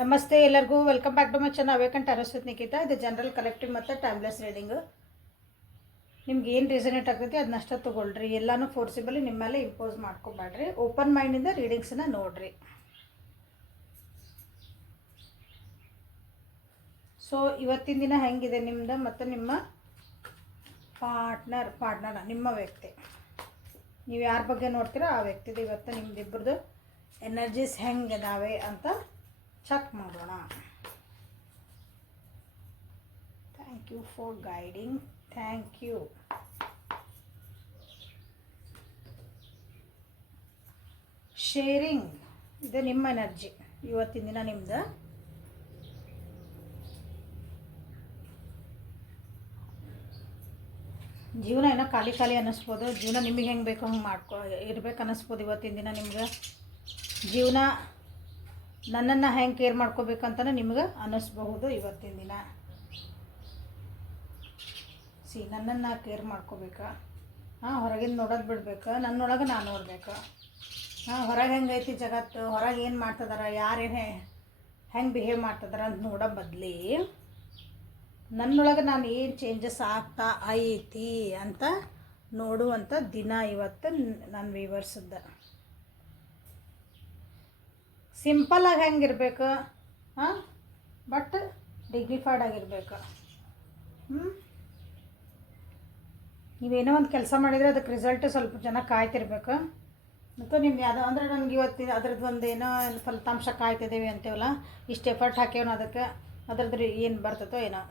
ನಮಸ್ತೆ ಎಲ್ಲರಿಗೂ welcome back to my channel awaken Taurus with Nikhita. ಇದು ಜನರಲ್ ಕಲೆಕ್ಟಿವ್ ಮತ್ತು ಟೈಮ್ಲೆಸ್ ರೀಡಿಂಗು. ನಿಮ್ಗೆ ಏನು ರೀಸನೇಟ್ ಆಗ್ತೈತಿ ಅದನ್ನಷ್ಟ ತೊಗೊಳ್ರಿ. ಎಲ್ಲನೂ ಫೋರ್ಸಿಬಲಿ ನಿಮ್ಮ ಮೇಲೆ ಇಂಪೋಸ್ ಮಾಡ್ಕೊಬೇಡ್ರಿ. ಓಪನ್ ಮೈಂಡಿಂದ ರೀಡಿಂಗ್ಸನ್ನ ನೋಡ್ರಿ. ಸೊ ಇವತ್ತಿನ ದಿನ ಹೆಂಗಿದೆ ನಿಮ್ದು ಮತ್ತು ನಿಮ್ಮ ಪಾರ್ಟ್ನರ್ ನಿಮ್ಮ ವ್ಯಕ್ತಿ, ನೀವು ಯಾರ ಬಗ್ಗೆ ನೋಡ್ತೀರೋ ಆ ವ್ಯಕ್ತಿದು ಇವತ್ತು ನಿಮ್ದಿಬ್ಬರದು ಎನರ್ಜೀಸ್ ಹೆಂಗಿದಾವೆ ಅಂತ ಚೆಕ್ ಮಾಡೋಣ. Thank you for guiding. Thank you. Sharing ಇದು ನಿಮ್ಮ ಎನರ್ಜಿ ಇವತ್ತಿನ ದಿನ ನಿಮ್ದು. ಜೀವನ ಏನೋ ಖಾಲಿ ಖಾಲಿ ಅನ್ನಿಸ್ಬೋದು. ಜೀವನ ನಿಮಗೆ ಹೆಂಗೆ ಬೇಕೋ ಹಂಗೆ ಇರ್ಬೇಕು ಅನ್ನಿಸ್ಬೋದು. ಇವತ್ತಿನ ದಿನ ನಿಮ್ಗೆ ಜೀವನ ನನ್ನನ್ನು ಹೆಂಗೆ ಕೇರ್ ಮಾಡ್ಕೋಬೇಕಂತಲೂ ನಿಮ್ಗೆ ಅನ್ನಿಸ್ಬಹುದು. ಇವತ್ತಿನ ದಿನ ನನ್ನನ್ನು ಕೇರ್ ಮಾಡ್ಕೋಬೇಕಾ, ಹೊರಗಿಂದ ನೋಡೋದು ಬಿಡ್ಬೇಕು, ನನ್ನೊಳಗೆ ನಾನು ನೋಡ್ಬೇಕು. ಹೊರಗೆ ಹೆಂಗೈತಿ ಜಗತ್ತು, ಹೊರಗೆ ಏನು ಮಾಡ್ತಿದಾರ, ಯಾರೇನೇ ಹೆಂಗೆ ಬಿಹೇವ್ ಮಾಡ್ತಿದಾರ ಅಂತ ನೋಡೋ ಬದಲಿ ನನ್ನೊಳಗೆ ನಾನು ಏನು ಚೇಂಜಸ್ ಆಗ್ತಾ ಐತಿ ಅಂತ ನೋಡುವಂಥ ದಿನ ಇವತ್ತು ನಾನು ವೀವರ್ಸಿದ್ದೆ. ಸಿಂಪಲ್ಲಾಗಿ ಹೆಂಗಿರ್ಬೇಕು, ಬಟ್ ಡಿಗ್ನಿಫೈಡ್ ಆಗಿರ್ಬೇಕು. ನೀವೇನೋ ಒಂದು ಕೆಲಸ ಮಾಡಿದರೆ ಅದಕ್ಕೆ ರಿಸಲ್ಟ್ ಸ್ವಲ್ಪ ಜನ ಕಾಯ್ತಿರ್ಬೇಕು. ಮತ್ತು ನಿಮ್ಗೆ ಯಾವುದೋ ಅಂದರೆ ನನಗೆ ಇವತ್ತಿನ ಅದ್ರದ್ದು ಒಂದು ಏನೋ ಫಲಿತಾಂಶ ಕಾಯ್ತಿದ್ದೀವಿ ಅಂತೇವಲ್ಲ, ಇಷ್ಟು ಎಫರ್ಟ್ ಹಾಕ್ಯವನ ಅದಕ್ಕೆ ಅದ್ರದ್ದು ಏನು ಬರ್ತೈತೋ ಏನೋ.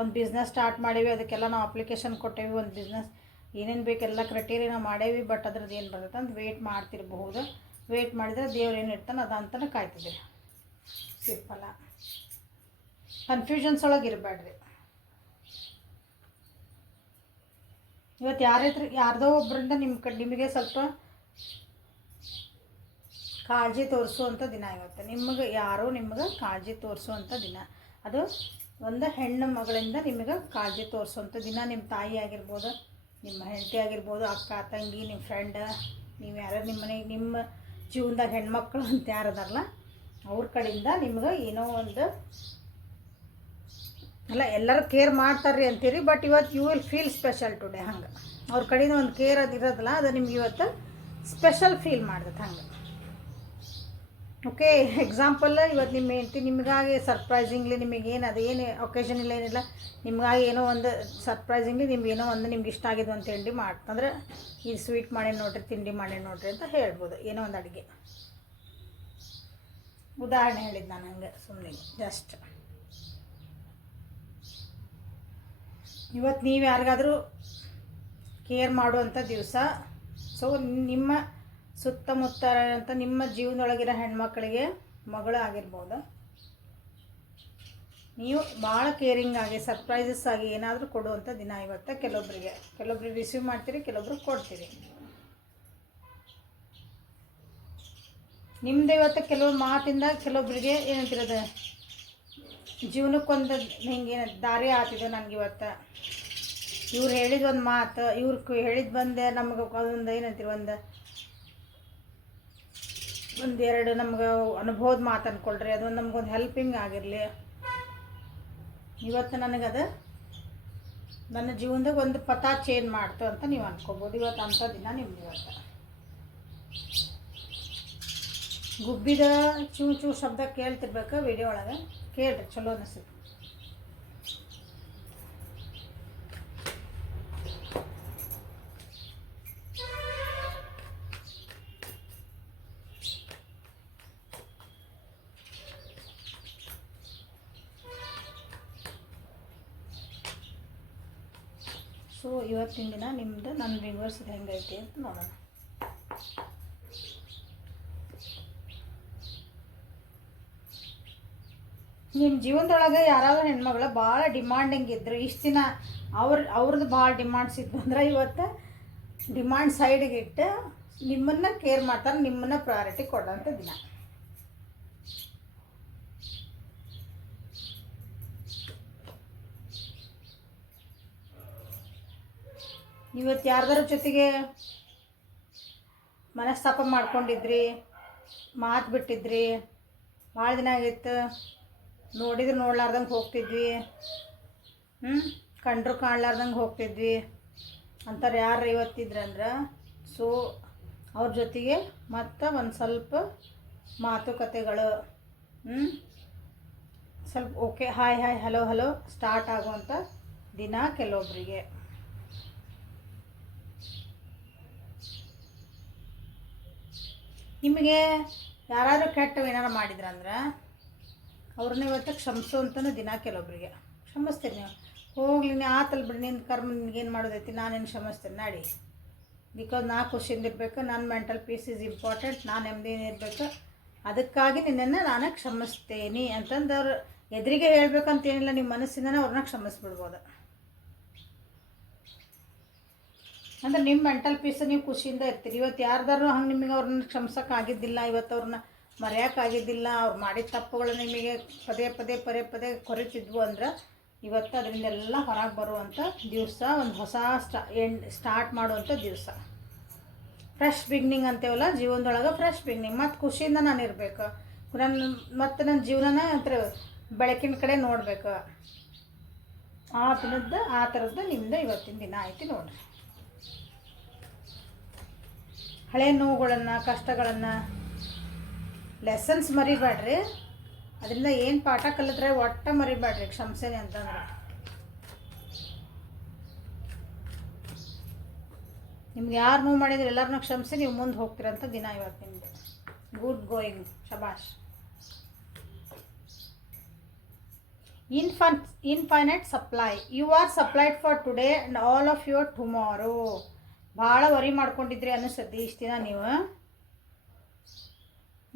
ಒಂದು ಬಿಸ್ನೆಸ್ ಸ್ಟಾರ್ಟ್ ಮಾಡೀವಿ, ಅದಕ್ಕೆಲ್ಲ ನಾವು ಅಪ್ಲಿಕೇಶನ್ ಕೊಟ್ಟೇವಿ. ಒಂದು ಬಿಸ್ನೆಸ್ ಏನೇನು ಬೇಕೆಲ್ಲ ಕ್ರೈಟೀರಿಯಾ ಮಾಡೇವಿ, ಬಟ್ ಅದ್ರದ್ದು ಏನು ಬರ್ತೈತೆ ಅಂತ ವೆಯ್ಟ್ ಮಾಡ್ತಿರ್ಬಹುದು. ವೆಯ್ಟ್ ಮಾಡಿದರೆ ದೇವ್ರು ಏನು ಇರ್ತಾನೆ ಅದಂತಲೇ ಕಾಯ್ತಿದ್ದೀರಿ. ಸಿಂಪಲ್ಲ, ಕನ್ಫ್ಯೂಷನ್ಸ್ ಒಳಗೆ ಇರಬೇಡ್ರಿ. ಇವತ್ತು ಯಾರ್ದೋ ಒಬ್ಬರಿಂದ ನಿಮಗೆ ಸ್ವಲ್ಪ ಕಾಳಜಿ ತೋರಿಸುವಂಥ ದಿನ ಇವತ್ತು. ನಿಮಗೆ ಕಾಳಜಿ ತೋರಿಸುವಂಥ ದಿನ. ಅದು ಒಂದು ಹೆಣ್ಣು ಮಗಳಿಂದ ನಿಮಗೆ ಕಾಳಜಿ ತೋರಿಸುವಂಥ ದಿನ. ನಿಮ್ಮ ತಾಯಿ ಆಗಿರ್ಬೋದು, ನಿಮ್ಮ ಹೆಂಡತಿ ಆಗಿರ್ಬೋದು, ಅಕ್ಕ ತಂಗಿ, ನಿಮ್ಮ ಫ್ರೆಂಡ್, ನೀವು ಯಾರು ನಿಮ್ಮ ಮನೆಗೆ ನಿಮ್ಮ ಜೀವನದಾಗ ಹೆಣ್ಮಕ್ಳು ಅಂತ ಯಾರದಾರಲ್ಲ ಅವ್ರ ಕಡೆಯಿಂದ ನಿಮ್ಗೆ ಏನೋ ಒಂದು ಅಲ್ಲ, ಎಲ್ಲರೂ ಕೇರ್ ಮಾಡ್ತಾರ್ರಿ ಅಂತೀರಿ, ಬಟ್ ಇವತ್ತು you will feel special today. ಹಂಗೆ ಅವ್ರ ಕಡೆಯಿಂದ ಒಂದು ಕೇರ್ ಅದು ಇರೋದಿಲ್ಲ, ಅದು ನಿಮ್ಗೆ ಇವತ್ತು ಸ್ಪೆಷಲ್ ಫೀಲ್ ಮಾಡ್ತೈತೆ ಹಂಗೆ. ಓಕೆ, ಎಕ್ಸಾಂಪಲ್ ಇವತ್ತು ನಿಮ್ಮ ಹೆಂಡತಿ ನಿಮಗಾಗಿ ಸರ್ಪ್ರೈಸಿಂಗ್ಲಿ ನಿಮಗೇನು ಅದೇನು ಒಕೇಶನ್ ಇಲ್ಲ ಏನಿಲ್ಲ, ನಿಮಗಾಗಿ ಏನೋ ಒಂದು ಸರ್ಪ್ರೈಸಿಂಗ್ಲಿ ನಿಮ್ಗೆ ಏನೋ ಒಂದು ನಿಮ್ಗೆ ಇಷ್ಟ ಆಗಿದ್ದು ಒಂದು ತಿಂಡಿ ಮಾಡ್ತಂದ್ರೆ ಈ ಸ್ವೀಟ್ ಮಾಡಿ ನೋಡ್ರಿ, ತಿಂಡಿ ಮಾಡಿ ನೋಡ್ರಿ ಅಂತ ಹೇಳ್ಬೋದು. ಏನೋ ಒಂದು ಅಡುಗೆ ಉದಾಹರಣೆ ಹೇಳಿದ್ದು ನಾನು ಹಂಗೆ ಸುಮ್ಮನೆ ಜಸ್ಟ್. ಇವತ್ತು ನೀವು ಯಾರಿಗಾದರೂ ಕೇರ್ ಮಾಡುವಂಥ ದಿವಸ. ಸೊ ನಿಮ್ಮ ಸುತ್ತಮುತ್ತ ಅಂತ ನಿಮ್ಮ ಜೀವನದೊಳಗಿರೋ ಹೆಣ್ಮಕ್ಳಿಗೆ ಮಗಳು ಆಗಿರ್ಬೋದು, ನೀವು ಭಾಳ ಕೇರಿಂಗ್ ಆಗಿ ಸರ್ಪ್ರೈಸಸ್ ಆಗಿ ಏನಾದರೂ ಕೊಡುವಂಥ ದಿನ ಇವತ್ತು. ಕೆಲವೊಬ್ರಿಗೆ ರಿಸೀವ್ ಮಾಡ್ತೀರಿ, ಕೆಲವೊಬ್ರು ಕೊಡ್ತೀರಿ. ನಿಮ್ಮದು ಇವತ್ತು ಕೆಲವು ಮಾತಿಂದ ಕೆಲವೊಬ್ಬರಿಗೆ ಏನಂತಿರೋದು ಜೀವನಕ್ಕೊಂದು ಹಿಂಗೇನು ದಾರಿ ಆಗ್ತಿದೆ. ನನಗಿವತ್ತು ಇವ್ರು ಹೇಳಿದ ಒಂದು ಮಾತು, ಇವ್ರು ಹೇಳಿದ ಬಂದೆ ನಮ್ಗೆ ಅದೊಂದು ಏನಂತೀರಿ ಒಂದೆರಡು ನಮ್ಗೆ ಅನುಭವದ ಮಾತು ಅಂದ್ಕೊಳ್ರಿ, ಅದೊಂದು ನಮ್ಗೊಂದು ಹೆಲ್ಪಿಂಗ್ ಆಗಿರಲಿ. ಇವತ್ತು ನನಗದು ನನ್ನ ಜೀವನದಾಗ ಒಂದು ಪಥ ಚೇಂಜ್ ಮಾಡ್ತು ಅಂತ ನೀವು ಅಂದ್ಕೋಬೋದು. ಇವತ್ತು ಅಂಥ ದಿನ ನಿಮ್ದು. ಇವತ್ತು ಗುಬ್ಬಿದ ಚೂ ಚೂ ಶಬ್ದ ಕೇಳ್ತಿರ್ಬೇಕು ವಿಡಿಯೋ ಒಳಗೆ, ಕೇಳ್ರಿ, ಚಲೋ ಅನಿಸುತ್ತೆ. ಸೊ ಇವತ್ತಿನ ದಿನ ನಿಮ್ಮದು ನನ್ನ ರಿವರ್ಸ್ ಹೆಂಗೈತಿ ಅಂತ ನೋಡೋಣ. ನಿಮ್ಮ ಜೀವನದೊಳಗೆ ಯಾರಾದ್ರೂ ಹೆಣ್ಮಗಳು ಭಾಳ ಡಿಮಾಂಡಿಂಗ್ ಇದ್ದರು, ಇಷ್ಟು ದಿನ ಅವ್ರದ್ದು ಭಾಳ ಡಿಮಾಂಡ್ಸ್ ಇದ್ದು ಅಂದ್ರೆ ಇವತ್ತು ಡಿಮಾಂಡ್ ಸೈಡಿಗೆ ಇಟ್ಟು ನಿಮ್ಮನ್ನು ಕೇರ್ ಮಾಡ್ತಾರೆ, ನಿಮ್ಮನ್ನು ಪ್ರಯಾರಿಟಿ ಕೊಡೋಂಥ ದಿನ. ಇವತ್ತು ಯಾರ್ದಾರ ಜೊತೆಗೆ ಮನಸ್ತಾಪ ಮಾಡ್ಕೊಂಡಿದ್ರಿ, ಮಾತು ಬಿಟ್ಟಿದ್ರಿ, ಭಾಳ ದಿನ ಆಗಿತ್ತು, ನೋಡಿದ್ರೆ ನೋಡ್ಲಾರ್ದಂಗೆ ಹೋಗ್ತಿದ್ವಿ, ಕಂಡ್ರು ಕಾಣ್ಲಾರ್ದಂಗೆ ಹೋಗ್ತಿದ್ವಿ ಅಂತಾರೆ ಯಾರು ಇವತ್ತಿದ್ರಂದ್ರೆ. ಸೊ ಅವ್ರ ಜೊತೆಗೆ ಮತ್ತು ಒಂದು ಸ್ವಲ್ಪ ಮಾತುಕತೆಗಳು, ಸ್ವಲ್ಪ okay hi hi hello hello start ಆಗುವಂಥ ದಿನ ಕೆಲವೊಬ್ಬರಿಗೆ. ನಿಮಗೆ ಯಾರಾದರೂ ಕೆಟ್ಟವು ಏನಾರು ಮಾಡಿದ್ರಂದ್ರೆ ಅವ್ರನ್ನ ಇವತ್ತು ಕ್ಷಮಿಸುವಂತನೂ ದಿನ ಕೆಲವೊಬ್ಬರಿಗೆ. ಕ್ಷಮಿಸ್ತೀನಿ, ನೀವು ಹೋಗ್ಲಿ ನೀ ಆತಲ್ಲಿ ಬಿಡಿ, ನಿನ್ನ ಕರ್ಮ ನಿನ್ಗೇನು ಮಾಡೋದೈತಿ, ನಾನೇನು ಕ್ಷಮಿಸ್ತೇನೆ ನಡಿ. ಬಿಕಾಸ್ ನಾ ಖುಷಿಯಿಂದ ಇರಬೇಕು, ನನ್ನ ಮೆಂಟಲ್ ಪೀಸ್ ಈಸ್ ಇಂಪಾರ್ಟೆಂಟ್, ನಾನು ನೆಮ್ಮದಿನಿರಬೇಕು, ಅದಕ್ಕಾಗಿ ನಿನ್ನನ್ನು ನಾನು ಕ್ಷಮಿಸ್ತೇನೆ ಅಂತಂದು ಅವ್ರು ಎದುರಿಗೆ ಹೇಳ್ಬೇಕಂತೇನಿಲ್ಲ, ನಿಮ್ಮ ಮನಸ್ಸಿಂದನೇ ಅವ್ರನ್ನ ಕ್ಷಮಿಸ್ಬಿಡ್ಬೋದು. ಅಂದರೆ ನಿಮ್ಮ ಮೆಂಟಲ್ ಪೀಸ್ ನೀವು ಖುಷಿಯಿಂದ ಇರ್ತೀರಿ. ಇವತ್ತು ಯಾರ್ದಾರು ಹಂಗೆ ನಿಮಗೆ ಅವ್ರನ್ನ ಕ್ಷಮಿಸೋಕ್ಕಾಗಿದ್ದಿಲ್ಲ, ಇವತ್ತು ಅವ್ರನ್ನ ಮರೆಯೋಕ್ಕಾಗಿದ್ದಿಲ್ಲ, ಅವ್ರು ಮಾಡಿದ ತಪ್ಪುಗಳು ನಿಮಗೆ ಪದೇ ಪದೇ ಕೊರಿತಿದ್ವು ಅಂದ್ರೆ ಇವತ್ತು ಅದರಿಂದೆಲ್ಲ ಹೊರಗೆ ಬರುವಂಥ ದಿವಸ, ಒಂದು ಹೊಸ ಸ್ಟಾರ್ಟ್ ಮಾಡುವಂಥ ದಿವಸ, ಫ್ರೆಶ್ ಬಿಗ್ನಿಂಗ್ ಅಂತೇವಲ್ಲ ಜೀವನದೊಳಗೆ, ಫ್ರೆಶ್ ಬಿಗ್ನಿಂಗ್. ಮತ್ತು ಖುಷಿಯಿಂದ ನಾನು ಇರಬೇಕು, ನನ್ನ ಜೀವನನ ಒಂಥರ ಬೆಳಕಿನ ಕಡೆ ನೋಡಬೇಕು. ಆ ಥರದ್ದು ನಿಮ್ಮದು ಇವತ್ತಿನ ದಿನ ಐತಿ ನೋಡಿರಿ. ಹಳೆ ನೋವುಗಳನ್ನು, ಕಷ್ಟಗಳನ್ನು, ಲೆಸನ್ಸ್ ಮರಿಬೇಡ್ರಿ. ಅದರಿಂದ ಏನು ಪಾಠ ಕಲಿತ್ರೆ ಒಟ್ಟ ಮರಿಬೇಡ್ರಿ ಕ್ಷಮಿಸೇನೆ ಅಂತಂದ್ರೆ. ನಿಮ್ಗೆ ಯಾರು ನೋವು ಮಾಡಿದ್ರೆ ಎಲ್ಲರನ್ನೂ ಕ್ಷಮಿಸಿ ನೀವು ಮುಂದೆ ಹೋಗ್ತೀರಂತ ದಿನ ಇವತ್ತು ನಿಮ್ಮದು. ಗುಡ್ ಗೋಯಿಂಗ್, ಶಬಾಷ್. Infinite supply, you are supplied for today and all of your tomorrow. ಭಾಳ ವರಿ ಮಾಡ್ಕೊಂಡಿದ್ರಿ ಅನ್ನಿಸ್ತದೆ ಇಷ್ಟು ದಿನ ನೀವು.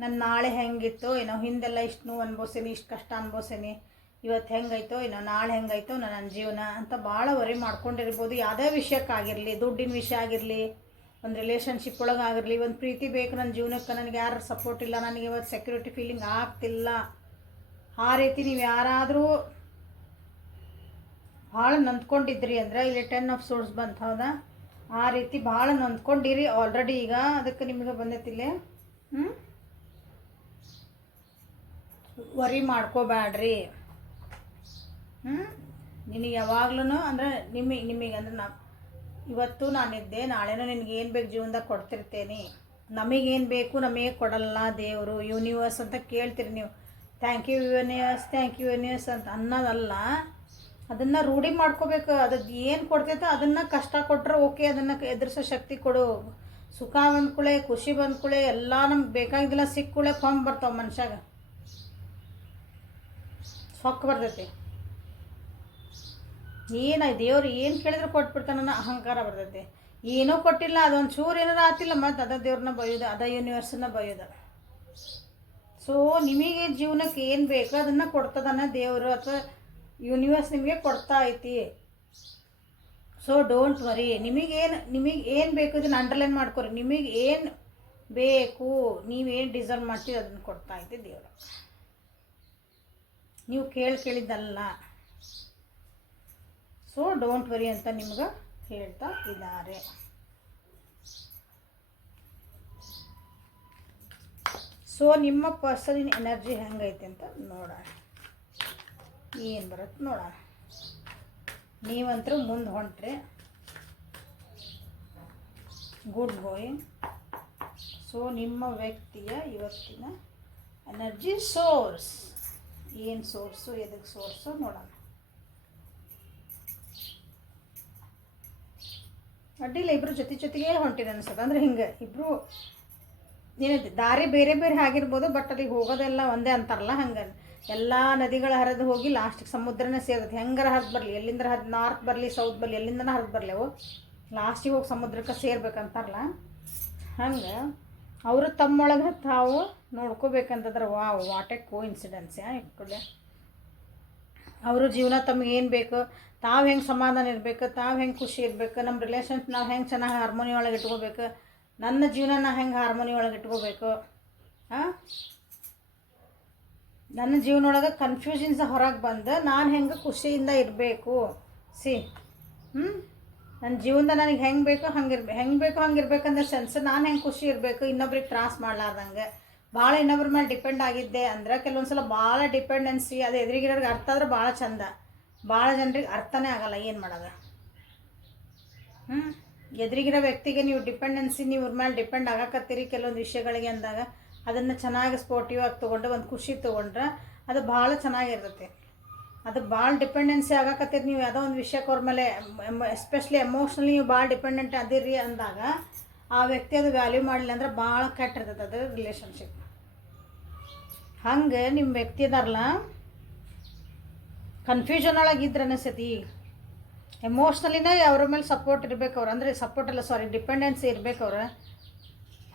ನನ್ನ ನಾಳೆ ಹೆಂಗಿತ್ತು ಏನೋ, ಹಿಂದೆಲ್ಲ ಇಷ್ಟು ನೋವು ಅನ್ಬೋಸೇನಿ, ಇಷ್ಟು ಕಷ್ಟ ಅನ್ಬೋಸೇನಿ, ಇವತ್ತು ಹೆಂಗಾಯ್ತೋ ಏನೋ, ನಾಳೆ ಹೆಂಗಾಯ್ತೋ ನನ್ನ ಜೀವನ ಅಂತ ಭಾಳ ವರಿ ಮಾಡ್ಕೊಂಡಿರ್ಬೋದು. ಯಾವುದೇ ವಿಷಯಕ್ಕಾಗಿರಲಿ, ದುಡ್ಡಿನ ವಿಷಯ ಆಗಿರಲಿ, ಒಂದು ರಿಲೇಷನ್ಶಿಪ್ ಒಳಗಾಗಿರಲಿ, ಒಂದು ಪ್ರೀತಿ ಬೇಕು ನನ್ನ ಜೀವನಕ್ಕೆ, ನನಗೆ ಯಾರು ಸಪೋರ್ಟ್ ಇಲ್ಲ, ನನಗೆ ಇವತ್ತು ಸೆಕ್ಯೂರಿಟಿ ಫೀಲಿಂಗ್ ಆಗ್ತಿಲ್ಲ, ಆ ರೀತಿ ನೀವು ಯಾರಾದರೂ ಭಾಳ ನೊಂದ್ಕೊಂಡಿದ್ರಿ ಅಂದರೆ ಇಲ್ಲಿ 10 ಆಫ್ ಸೋರ್ಸ್ ಬಂತು, ಹೌದಾ? ಆ ರೀತಿ ಭಾಳ ನೊಂದ್ಕೊಂಡಿರಿ ಆಲ್ರೆಡಿ. ಈಗ ಅದಕ್ಕೆ ನಿಮಗೆ ಬಂದೈತಿಲ್ಲೇ ವರಿ ಮಾಡ್ಕೋಬೇಡ್ರಿ. ನಿನಗೆ ಯಾವಾಗ್ಲೂ ಅಂದ್ರೆ ನಿಮಗೆ ಅಂದ್ರೆ ಇವತ್ತು ನಾನಿದ್ದೆ, ನಾಳೆನೂ ನಿನಗೇನು ಬೇಕು ಜೀವನದಾಗ ಕೊಡ್ತಿರ್ತೇನೆ. ನಮಗೇನು ಬೇಕು ನಮಗೆ ಕೊಡಲ್ಲ ದೇವರು, ಯೂನಿವರ್ಸ್ ಅಂತ ಕೇಳ್ತೀರಿ ನೀವು. ಥ್ಯಾಂಕ್ ಯು ಯೂನಿವರ್ಸ್ ಅಂತ ಅನ್ನೋದಲ್ಲ, ಅದನ್ನು ರೂಢಿ ಮಾಡ್ಕೋಬೇಕು. ಅದಕ್ಕೆ ಏನು ಕೊಡ್ತೈತೋ ಅದನ್ನು ಕಷ್ಟ ಕೊಟ್ಟರೆ ಓಕೆ, ಅದನ್ನು ಎದುರಿಸೋ ಶಕ್ತಿ ಕೊಡು. ಸುಖ ಬಂದ್ಕೂಳೆ, ಖುಷಿ ಬಂದ್ಕೂಳೆ, ಎಲ್ಲ ನಮ್ಗೆ ಬೇಕಾಗಿದ್ದಿಲ್ಲ ಸಿಕ್ಕೂಳೆ ಕೊಂಬ್ ಬರ್ತಾವೆ ಮನುಷ್ಯಾಗ, ಸೊಕ್ಕ ಬರ್ತೈತಿ. ದೇವ್ರು ಏನು ಕೇಳಿದ್ರೆ ಕೊಟ್ಬಿಡ್ತಾನ ಅಹಂಕಾರ ಬರ್ತೈತಿ. ಏನೂ ಕೊಟ್ಟಿಲ್ಲ, ಅದೊಂದು ಚೂರು ಏನಾರು ಆತಿಲ್ಲ, ಮತ್ತು ಅದ ದೇವ್ರನ್ನ ಬೈಯೋದು, ಅದ ಯೂನಿವರ್ಸನ್ನ ಬೈಯೋದು. ಸೊ ನಿಮಗೆ ಜೀವನಕ್ಕೆ ಏನು ಬೇಕೋ ಅದನ್ನು ಕೊಡ್ತದನ್ನ ದೇವರು ಅಥವಾ ಯೂನಿವರ್ಸ್ ನಿಮಗೆ ಕೊಡ್ತಾ ಐತಿ. So don't worry. ನಿಮಗೆ ಏನು ಬೇಕು ಇದನ್ನು ಅಂಡರ್ಲೈನ್ ಮಾಡ್ಕೊರಿ. ನಿಮಗೆ ಏನು ಬೇಕು, ನೀವೇನು ಡಿಸರ್ವ್ ಮಾಡ್ತೀವಿ ಅದನ್ನು ಕೊಡ್ತಾ ಐತಿ ದೇವರು. ನೀವು ಕೇಳಿದ್ದಲ್ಲ. ಸೊ ಡೋಂಟ್ ವರಿ ಅಂತ ನಿಮ್ಗೆ ಹೇಳ್ತಾ ಇದ್ದಾರೆ. ಸೊ ನಿಮ್ಮ ಪರ್ಸನಲ್ ಎನರ್ಜಿ ಹೆಂಗೈತೆ ಅಂತ ನೋಡೋಣ, ಏನು ಬರುತ್ತೆ ನೋಡೋಣ. ನೀವಂತರೂ ಮುಂದೆ ಹೊಂಟ್ರೆ ಗುಡ್ ಗೋಯಿಂಗ್. ಸೊ ನಿಮ್ಮ ವ್ಯಕ್ತಿಯ ಇವತ್ತಿನ ಎನರ್ಜಿ ಸೋರ್ಸ್ ಏನು ಸೋರ್ಸು, ಎದಕ್ಕೆ ಸೋರ್ಸು ನೋಡೋಣ. ಅಡ್ಡಿಲ್ಲ, ಇಬ್ಬರು ಜೊತೆಗೆ ಹೊಂಟಿರಿ ಅನ್ಸತ್ತೆ. ಅಂದರೆ ಹಿಂಗೆ ಇಬ್ಬರು ಏನೈತಿ ದಾರಿ ಬೇರೆ ಬೇರೆ ಆಗಿರ್ಬೋದು, ಬಟ್ ಅಲ್ಲಿಗೆ ಹೋಗೋದೆಲ್ಲ ಒಂದೇ ಅಂತಾರಲ್ಲ, ಹಂಗೆ ಎಲ್ಲ ನದಿಗಳ ಹರಿದು ಹೋಗಿ ಲಾಸ್ಟಿಗೆ ಸಮುದ್ರನೇ ಸೇರುತ್ತೆ. ಹೆಂಗಾರ ಹರಿದು ಬರಲಿ, ಎಲ್ಲಿಂದ ನಾರ್ತ್ ಬರಲಿ ಸೌತ್ ಬರಲಿ, ಎಲ್ಲಿಂದನ ಹರಿದು ಬರಲಿ, ಅವು ಲಾಸ್ಟಿಗೆ ಹೋಗಿ ಸಮುದ್ರಕ್ಕೆ ಸೇರ್ಬೇಕಂತಾರಲ್ಲ, ಹಂಗೆ ಅವರು ತಮ್ಮೊಳಗೆ ತಾವು ನೋಡ್ಕೋಬೇಕಂತಂದ್ರೆ ವಾಟ್ ಎ ಕೋ ಇನ್ಸಿಡೆನ್ಸ್. ಇಟ್ಕೊಳ್ಳಿ, ಅವರು ಜೀವನ ತಮಗೇನು ಬೇಕು, ತಾವು ಹೆಂಗೆ ಸಮಾಧಾನ ಇರಬೇಕು, ತಾವು ಹೆಂಗೆ ಖುಷಿ ಇರಬೇಕು, ನಮ್ಮ ರಿಲೇಷನ್ಸ್ ನಾವು ಹೆಂಗೆ ಚೆನ್ನಾಗಿ ಹಾರ್ಮೋನಿ ಒಳಗೆ ಇಟ್ಕೋಬೇಕು, ನನ್ನ ಜೀವನ ಹೆಂಗೆ ಹಾರ್ಮೋನಿ ಒಳಗೆ ಇಟ್ಕೋಬೇಕು, ನನ್ನ ಜೀವನ ಒಳಗೆ ಕನ್ಫ್ಯೂಷನ್ಸ್ ಹೊರಗೆ ಬಂದು ನಾನು ಹೆಂಗೆ ಖುಷಿಯಿಂದ ಇರಬೇಕು. ನನ್ನ ಜೀವನದ ನನಗೆ ಹೆಂಗೆ ಬೇಕೋ ಹಂಗೆ ಇರ್ಬೇಕಂದ್ರೆ ಸೆನ್ಸ್ ನಾನು ಹೆಂಗೆ ಖುಷಿ ಇರಬೇಕು, ಇನ್ನೊಬ್ರಿಗೆ ತ್ರಾಸ ಮಾಡ್ಲಾರ್ದಂಗೆ, ಭಾಳ ಇನ್ನೊಬ್ರ ಮೇಲೆ ಡಿಪೆಂಡ್ ಆಗಿದ್ದೆ ಅಂದ್ರೆ ಕೆಲವೊಂದು ಸಲ ಭಾಳ ಡಿಪೆಂಡೆನ್ಸಿ ಅದು ಎದುರಿಗಿರೋರಿಗೆ ಅರ್ಥ ಆದ್ರೆ ಭಾಳ ಚಂದ, ಭಾಳ ಜನರಿಗೆ ಅರ್ಥನೇ ಆಗಲ್ಲ ಏನು ಮಾಡೋದು. ಎದುರಿಗಿರೋ ವ್ಯಕ್ತಿಗೆ ನೀವು ಡಿಪೆಂಡೆನ್ಸಿ, ನೀವು ಇವ್ರ ಮೇಲೆ ಡಿಪೆಂಡ್ ಆಗಕತ್ತೀರಿ ಕೆಲವೊಂದು ವಿಷಯಗಳಿಗೆ ಅಂದಾಗ ಅದನ್ನು ಚೆನ್ನಾಗಿ ಸ್ಪೋರ್ಟಿವ್ ಆಗಿ ತೊಗೊಂಡು ಒಂದು ಖುಷಿ ತೊಗೊಂಡ್ರೆ ಅದು ಭಾಳ ಚೆನ್ನಾಗಿರ್ತೈತಿ. ಅದು ಭಾಳ ಡಿಪೆಂಡೆನ್ಸಿ ಆಗಕತ್ತೀರಿ ನೀವು ಯಾವುದೋ ಒಂದು ವಿಷಯಕ್ಕೆ ಅವ್ರ ಮೇಲೆ, ಎಸ್ಪೆಷಲಿ ಎಮೋಷ್ನಲಿ ನೀವು ಭಾಳ ಡಿಪೆಂಡೆಂಟ್ ಅದಿರಿ ಅಂದಾಗ ಆ ವ್ಯಕ್ತಿ ಅದು ವ್ಯಾಲ್ಯೂ ಮಾಡಲಿ ಅಂದ್ರೆ ಭಾಳ ಕೆಟ್ಟಿರ್ತೈತೆ ಅದು ರಿಲೇಷನ್ಶಿಪ್. ಹಂಗೆ ನಿಮ್ಮ ವ್ಯಕ್ತಿ ಇದಾರಲ್ಲ ಕನ್ಫ್ಯೂಷನ್ ಒಳಗಿದ್ರೆ ಅನಿಸ್ತೈತಿ. ಎಮೋಷ್ನಲಿನೇ ಅವ್ರ ಮೇಲೆ ಸಪೋರ್ಟ್ ಇರ್ಬೇಕು ಅವ್ರು, ಅಂದರೆ ಸಪೋರ್ಟ್ ಅಲ್ಲ ಸಾರಿ ಡಿಪೆಂಡೆನ್ಸಿ ಇರ್ಬೇಕು ಅವ್ರು.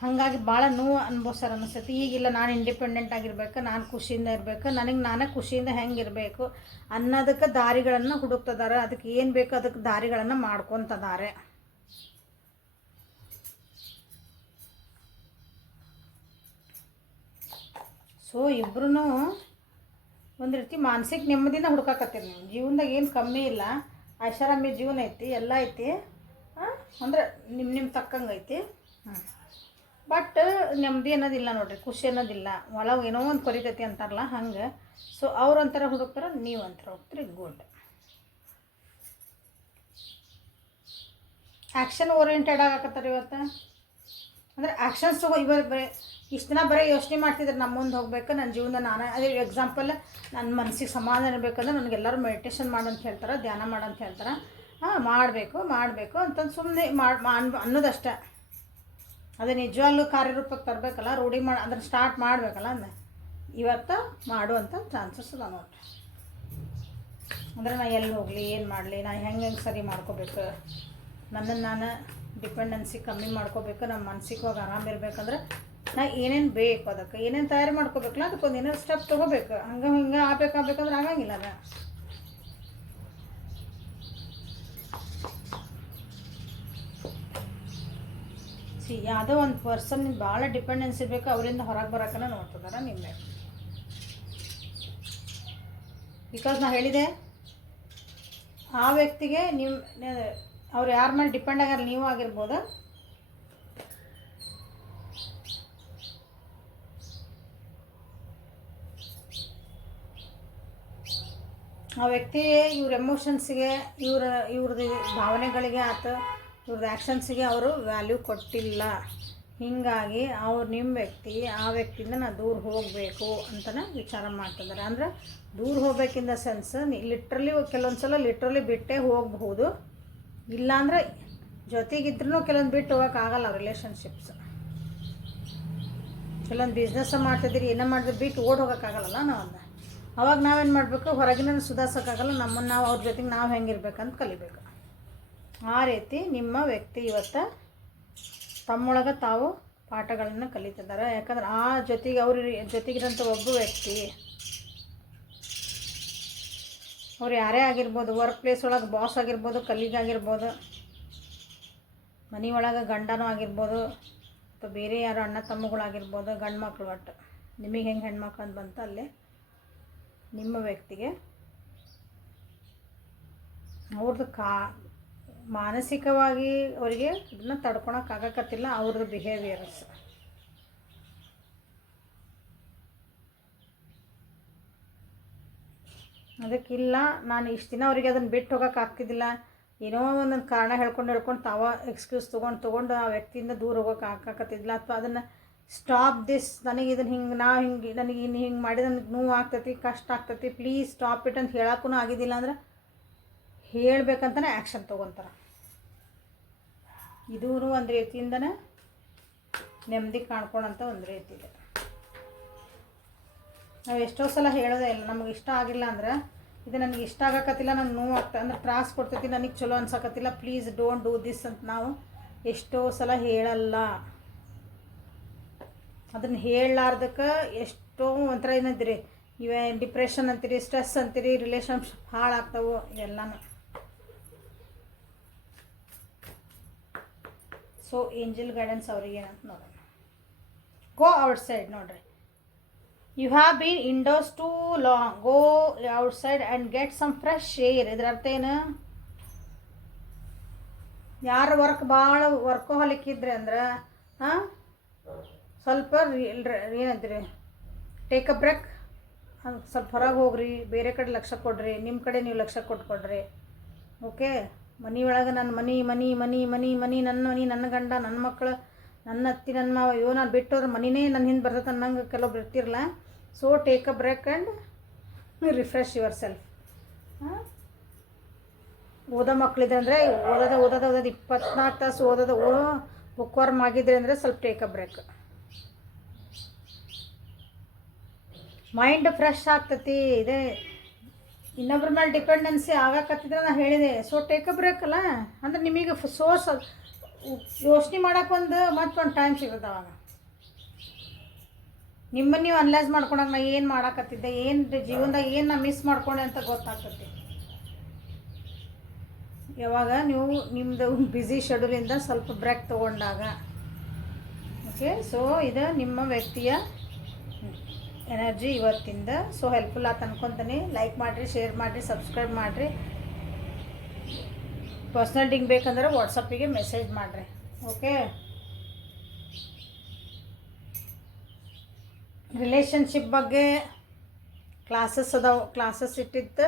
ಹಾಗಾಗಿ ಭಾಳ ನೋವು ಅನ್ಭವಿಸ್ತಾರೆ ಅನಿಸ್ತೈತಿ. ಈಗಿಲ್ಲ ನಾನು ಇಂಡಿಪೆಂಡೆಂಟ್ ಆಗಿರ್ಬೇಕು, ನಾನು ಖುಷಿಯಿಂದ ಇರಬೇಕು, ನನಗೆ ನಾನೇ ಖುಷಿಯಿಂದ ಹೆಂಗೆ ಇರಬೇಕು ಅನ್ನೋದಕ್ಕೆ ದಾರಿಗಳನ್ನು ಹುಡುಕ್ತಿದ್ದಾರೆ. ಅದಕ್ಕೆ ಏನು ಬೇಕು ಅದಕ್ಕೆ ದಾರಿಗಳನ್ನು ಮಾಡ್ಕೊತಿದ್ದಾರೆ. ಸೊ ಇಬ್ಬರೂ ಒಂದು ರೀತಿ ಮಾನಸಿಕ ನೆಮ್ಮದಿನ ಹುಡ್ಕಾಕತ್ತೀರಿ ನೀವು. ಜೀವನದಾಗ ಏನು ಕಮ್ಮಿ ಇಲ್ಲ, ಐಷಾರಾಮಿ ಜೀವನ ಐತಿ, ಎಲ್ಲ ಐತಿ. ಅಂದ್ರೆ ನಿಮ್ಮ ತಕ್ಕಂಗೆ ಐತಿ. ಬಟ್ ನೆಮ್ಮದಿ ಅನ್ನೋದಿಲ್ಲ ನೋಡ್ರಿ, ಖುಷಿ ಅನ್ನೋದಿಲ್ಲ, ಒಳಗೆ ಏನೋ ಒಂದು ಕೊರಿತೈತಿ ಅಂತಾರಲ್ಲ ಹಂಗೆ. ಸೊ ಅವ್ರು ಒಂಥರ ಹುಡುಕ್ತಾರೆ, ನೀವು ಒಂಥರ ಹೋಗ್ತೀರಿ. ಗುಡ್. ಆ್ಯಕ್ಷನ್ ಓರಿಯೆಂಟೆಡ್ ಆಗಕತ್ತಾರೆ ಇವತ್ತು. ಅಂದರೆ ಆ್ಯಕ್ಷನ್ಸ್ ಇವಾಗ ಬರೀ ಇಷ್ಟು ದಿನ ಬರೀ ಯೋಚನೆ ಮಾಡ್ತಿದ್ರೆ ನಮ್ಮ ಮುಂದೆ ಹೋಗ್ಬೇಕು, ನನ್ನ ಜೀವನ ನಾನು. ಅದೇ ಎಕ್ಸಾಂಪಲ್, ನನ್ನ ಮನಸ್ಸಿಗೆ ಸಮಾಧಾನ ಇರಬೇಕಂದ್ರೆ ನನಗೆಲ್ಲರೂ ಮೆಡಿಟೇಷನ್ ಮಾಡಂತ ಹೇಳ್ತಾರೆ, ಧ್ಯಾನ ಮಾಡಂತ ಹೇಳ್ತಾರೆ. ಮಾಡಬೇಕು ಅಂತಂದು ಸುಮ್ಮನೆ ಅನ್ನೋದಷ್ಟೇ. ಅದು ನಿಜವಾಗ್ಲೂ ಕಾರ್ಯರೂಪಕ್ಕೆ ತರಬೇಕಲ್ಲ, ರೂಢಿ ಮಾಡಿ ಅದನ್ನು ಸ್ಟಾರ್ಟ್ ಮಾಡಬೇಕಲ್ಲ. ಅಂದರೆ ಇವತ್ತು ಮಾಡುವಂಥ ಚಾನ್ಸಸ್ ಅದ ನೋಡ್ರಿ. ಅಂದರೆ ನಾನು ಎಲ್ಲಿ ಹೋಗಲಿ, ಏನು ಮಾಡಲಿ, ನಾನು ಹೆಂಗೆ ಸರಿ ಮಾಡ್ಕೋಬೇಕು, ನನ್ನನ್ನು ನಾನು ಡಿಪೆಂಡೆನ್ಸಿ ಕಮ್ಮಿ ಮಾಡ್ಕೋಬೇಕು, ನಮ್ಮ ಮಾನಸಿಕವಾಗಿ ಆರಾಮಿರ್ಬೇಕಂದ್ರೆ ನಾ ಏನೇನು ಬೇಕು, ಅದಕ್ಕೆ ಏನೇನು ತಯಾರಿ ಮಾಡ್ಕೋಬೇಕಲ್ಲ, ಅದಕ್ಕೊಂದು ಏನೇನು ಸ್ಟೆಪ್ ತೊಗೋಬೇಕು. ಹಿಂಗೆ ಆಗ್ಬೇಕಂದ್ರೆ ಆಗಂಗಿಲ್ಲ ಅದ. ಯಾವುದೋ ಒಂದು ಪರ್ಸನ್ ಭಾಳ ಡಿಪೆಂಡೆನ್ಸಿ ಇರಬೇಕು, ಅವರಿಂದ ಹೊರಗೆ ಬರೋಕ್ಕನ ನೋಡ್ತಿದಾರೆ ನಿಮಗೆ. ಬಿಕಾಸ್ ನಾ ಹೇಳಿದೆ ಆ ವ್ಯಕ್ತಿಗೆ ಅವ್ರು ಯಾರ ಮೇಲೆ ಡಿಪೆಂಡ್ ಆಗ್ಯಾರ, ನೀವು ಆಗಿರ್ಬೋದು. ಆ ವ್ಯಕ್ತಿ ಇವ್ರ ಎಮೋಷನ್ಸಿಗೆ, ಇವ್ರದ್ದು ಭಾವನೆಗಳಿಗೆ ಆಯ್ತು, ಇವ್ರದ್ದು ಆ್ಯಕ್ಷನ್ಸಿಗೆ ಅವರು ವ್ಯಾಲ್ಯೂ ಕೊಟ್ಟಿಲ್ಲ. ಹೀಗಾಗಿ ನಿಮ್ಮ ವ್ಯಕ್ತಿ ಆ ವ್ಯಕ್ತಿಯಿಂದ ನಾನು ದೂರ ಹೋಗಬೇಕು ಅಂತಲೇ ವಿಚಾರ ಮಾಡ್ತಿದ್ದಾರೆ. ಅಂದರೆ ದೂರ ಹೋಗ್ಬೇಕಿಂದ ಸೆನ್ಸ್ ಲಿಟ್ರಲಿ ಕೆಲವೊಂದು ಸಲ ಬಿಟ್ಟೇ ಹೋಗಬಹುದು. ಇಲ್ಲಾಂದರೆ ಜೊತೆಗಿದ್ರೂ ಕೆಲವೊಂದು ಬಿಟ್ಟು ಹೋಗೋಕ್ಕಾಗಲ್ಲ ರಿಲೇಷನ್ಶಿಪ್ಸ್. ಕೆಲವೊಂದು ಬಿಸ್ನೆಸ್ ಮಾಡ್ತಿದ್ದೀರಿ, ಏನೋ ಮಾಡಿದ್ರೆ ಬಿಟ್ಟು ಓಡಿ ಹೋಗೋಕ್ಕಾಗಲ್ಲ ನಾವು. ಅವಾಗ ನಾವೇನು ಮಾಡಬೇಕು, ಹೊರಗಿನ ಸುಧಾರಿಸೋಕ್ಕಾಗಲ್ಲ, ನಮ್ಮನ್ನು ನಾವು ಅವ್ರ ಜೊತೆಗೆ ನಾವು ಹೆಂಗಿರ್ಬೇಕಂತ ಕಲಿಬೇಕು. ಆ ರೀತಿ ನಿಮ್ಮ ವ್ಯಕ್ತಿ ಇವತ್ತು ತಮ್ಮೊಳಗೆ ತಾವು ಪಾಠಗಳನ್ನು ಕಲಿತಿದ್ದಾರೆ. ಯಾಕಂದ್ರೆ ಆ ಜೊತೆಗಿರೋಂಥ ಒಬ್ಬ ವ್ಯಕ್ತಿ, ಅವ್ರು ಯಾರೇ ಆಗಿರ್ಬೋದು, ವರ್ಕ್ ಪ್ಲೇಸ್ ಒಳಗೆ ಬಾಸ್ ಆಗಿರ್ಬೋದು, ಕಲೀಗ್ ಆಗಿರ್ಬೋದು, ಮನೆ ಒಳಗೆ ಗಂಡನೂ ಆಗಿರ್ಬೋದು, ಅಥವಾ ಬೇರೆ ಯಾರು ಅಣ್ಣ ತಮ್ಮಗಳಾಗಿರ್ಬೋದು, ಗಂಡು ಮಕ್ಕಳು. ಒಟ್ಟು ನಿಮಗೆ ಹೆಂಗೆ ಹೆಣ್ಮಕ್ಳು ಅಂತ ಬಂತು ಅಲ್ಲಿ ನಿಮ್ಮ ವ್ಯಕ್ತಿಗೆ ಅವ್ರದ್ದು ಮಾನಸಿಕವಾಗಿ ಅವರಿಗೆ ಇದನ್ನ ತಡ್ಕೊಳಕ್ಕಾಗಕತ್ತಿಲ್ಲ ಅವ್ರದ್ದು ಬಿಹೇವಿಯರ್ಸ್. ಅದಕ್ಕಿಲ್ಲ ನಾನು ಇಷ್ಟು ದಿನ ಅವರಿಗೆ ಅದನ್ನು ಬಿಟ್ಟು ಹೋಗೋಕ್ಕಾಗ್ತಿದ್ದಿಲ್ಲ, ಏನೋ ಒಂದೊಂದು ಕಾರಣ ಹೇಳ್ಕೊಂಡು ತಾವ ಎಕ್ಸ್ಕ್ಯೂಸ್ ತೊಗೊಂಡು ಆ ವ್ಯಕ್ತಿಯಿಂದ ದೂರ ಹೋಗೋಕ್ಕಾಗಕತ್ತಿದ್ದಿಲ್ಲ, ಅಥವಾ ಅದನ್ನು ಸ್ಟಾಪ್ ದಿಸ್, ನನಗೆ ಇದನ್ನು ನನಗೆ ಇನ್ನು ಹಿಂಗೆ ಮಾಡಿ ನನಗೆ ನೋವು ಆಗ್ತೈತಿ, ಕಷ್ಟ ಆಗ್ತೈತಿ, ಪ್ಲೀಸ್ ಸ್ಟಾಪ್ ಇಟ್ ಅಂತ ಹೇಳೋಕ್ಕೂ ಆಗಿದ್ದಿಲ್ಲ. ಅಂದ್ರೆ ಹೇಳಬೇಕಂತಲೇ ಆ್ಯಕ್ಷನ್ ತೊಗೊತಾರೆ. ಇದೂ ಒಂದು ರೀತಿಯಿಂದನೇ ನೆಮ್ಮದಿ ಕಾಣ್ಕೊಳಂಥ ಒಂದು ರೀತಿ ಇದೆ. ನಾವು ಎಷ್ಟೋ ಸಲ ಹೇಳೋದೇ ಇಲ್ಲ, ನಮಗೆ ಇಷ್ಟ ಆಗಿಲ್ಲ ಅಂದ್ರೆ ಇದು ನನಗೆ ಇಷ್ಟ ಆಗಕತ್ತಿಲ್ಲ, ನಂಗೆ ನೋವು ಆಗ್ತದೆ ಅಂದ್ರೆ ತ್ರಾಸು ಕೊಡ್ತೈತಿ, ನನಗೆ ಚಲೋ ಅನ್ಸಕತ್ತಿಲ್ಲ, ಪ್ಲೀಸ್ ಡೋಂಟ್ ಡೂ ದಿಸ್ ಅಂತ ನಾವು ಎಷ್ಟೋ ಸಲ ಹೇಳಲ್ಲ. ಅದನ್ನು ಹೇಳಲಾರ್ದಕ್ಕೆ ಎಷ್ಟೋ ಒಂಥರ ಏನಿದ್ರಿ, ಇವೇ ಡಿಪ್ರೆಷನ್ ಅಂತೀರಿ, ಸ್ಟ್ರೆಸ್ ಅಂತೀರಿ, ರಿಲೇಷನ್ಶಿಪ್ ಹಾಳಾಗ್ತಾವೆ ಇವೆಲ್ಲನೂ. ಸೊ ಏಂಜಲ್ ಗೈಡೆನ್ಸ್ ಅವ್ರಿಗೆ ಏನಂತ ನೋಡೋಣ. Go outside. ನೋಡ್ರಿ, you have been indoors too long, go outside and get some fresh air. ಇದ್ರ ಅರ್ಥ ಏನು? ಯಾರು ವರ್ಕೋಹಾಲಿಕ್ ಇದ್ರೆ ಅಂದ್ರೆ ಸ್ವಲ್ಪ ಏನಂತೀರಿ ಟೇಕ್ ಅ ಬ್ರೇಕ್, ಸ್ವಲ್ಪ ಹೊರಗೆ ಹೋಗ್ರಿ, ಬೇರೆ ಕಡೆ ಲಕ್ಷ್ಯ ಕೊಡ್ರಿ, ನಿಮ್ಮ ಕಡೆ ನೀವು ಲಕ್ಷ್ಯ ಕೊಟ್ಕೊಡ್ರಿ. ಓಕೆ, ಮನೆ ಒಳಗೆ ನನ್ನ ಮನಿ ಮನಿ ಮನಿ ಮನಿ ಮನಿ ನನ್ನ ಮನಿ, ನನ್ನ ಗಂಡ, ನನ್ನ ಮಕ್ಕಳು, ನನ್ನ ಅತ್ತಿ, ನನ್ನ ಮಾವ, ಅಯ್ಯೋ ನಾನು ಬಿಟ್ಟೋದ್ರೆ ಮನಿನೇ ನನ್ನ ಹಿಂದೆ ಬರ್ತೈತೆ ಅನ್ನಂಗೆ ಕೆಲವೊಬ್ರು ಇರ್ತಿರಲ್ಲ. So take a break and refresh yourself. ಓದೋ ಮಕ್ಕಳಿದೆ ಅಂದರೆ ಓದೋದು 24 ತಾಸು ಓದೋದು ಬುಕ್ ವರ್ಮ್ ಆಗಿದ್ರೆ ಅಂದರೆ ಸ್ವಲ್ಪ take a break. Mind fresh ಆಗ್ತೈತಿ. ಇದೇ ಇನ್ನೊಬ್ರ ಮೇಲೆ ಡಿಪೆಂಡೆನ್ಸಿ ಆಗಕತ್ತಿದ್ರೆ ನಾನು ಹೇಳಿದೆ. ಸೊ ಟೇಕ್ ಅ ಬ್ರೇಕ್ ಅಲ್ಲ ಅಂದ್ರೆ ನಿಮಗೆ ಸೋರ್ಸ್ ಯೋಚನೆ ಮಾಡೋಕೆ ಮತ್ತೊಂದು ಟೈಮ್ ಸಿಗುತ್ತೆ. ಅವಾಗ ನಿಮ್ಮನ್ನು ನೀವು ಅನಲೈಸ್ ಮಾಡ್ಕೊಳಕ್ಕೆ ನಾ ಏನು ಮಾಡಾಕತ್ತಿದ್ದೆ, ಏನು ಜೀವನದಾಗ ಏನು ನಾ ಮಿಸ್ ಮಾಡ್ಕೊಂಡೆ ಅಂತ ಗೊತ್ತಾಗ್ತೈತಿ. ಯಾವಾಗ ನೀವು ನಿಮ್ಮದು ಬ್ಯುಸಿ ಶೆಡ್ಯೂಲಿಂದ ಸ್ವಲ್ಪ ಬ್ರೇಕ್ ತೊಗೊಂಡಾಗ. ಓಕೆ, ಸೊ ಇದು ನಿಮ್ಮ ವ್ಯಕ್ತಿಯ ಎನರ್ಜಿ ಇವತ್ತಿಂದ. ಸೊ ಹೆಲ್ಪ್ಫುಲ್ ಆತ ಅನ್ಕೊತೀನಿ. ಲೈಕ್ ಮಾಡಿರಿ, ಶೇರ್ ಮಾಡಿರಿ, ಸಬ್ಸ್ಕ್ರೈಬ್ ಮಾಡಿರಿ. ಪರ್ಸ್ನಲ್ ಡಿಂಗ್ ಬೇಕಂದ್ರೆ ವಾಟ್ಸಪ್ಪಿಗೆ ಮೆಸೇಜ್ ಮಾಡಿರಿ. ಓಕೆ, ರಿಲೇಷನ್ಶಿಪ್ ಬಗ್ಗೆ ಕ್ಲಾಸಸ್ ಅದಾವೆ, ಕ್ಲಾಸಸ್ ಇಟ್ಟಿದ್ದು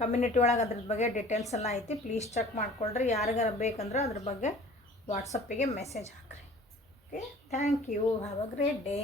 ಕಮ್ಯುನಿಟಿ ಒಳಗೆ ಅದ್ರ ಬಗ್ಗೆ ಡೀಟೇಲ್ಸ್ ಎಲ್ಲ ಐತಿ. ಪ್ಲೀಸ್ ಚೆಕ್ ಮಾಡ್ಕೊಳ್ರಿ. ಯಾರಿಗಾರ ಬೇಕಂದ್ರೆ ಅದ್ರ ಬಗ್ಗೆ ವಾಟ್ಸಪ್ಪಿಗೆ ಮೆಸೇಜ್ ಹಾಕ್ರಿ. Okay, thank you. Have a great day.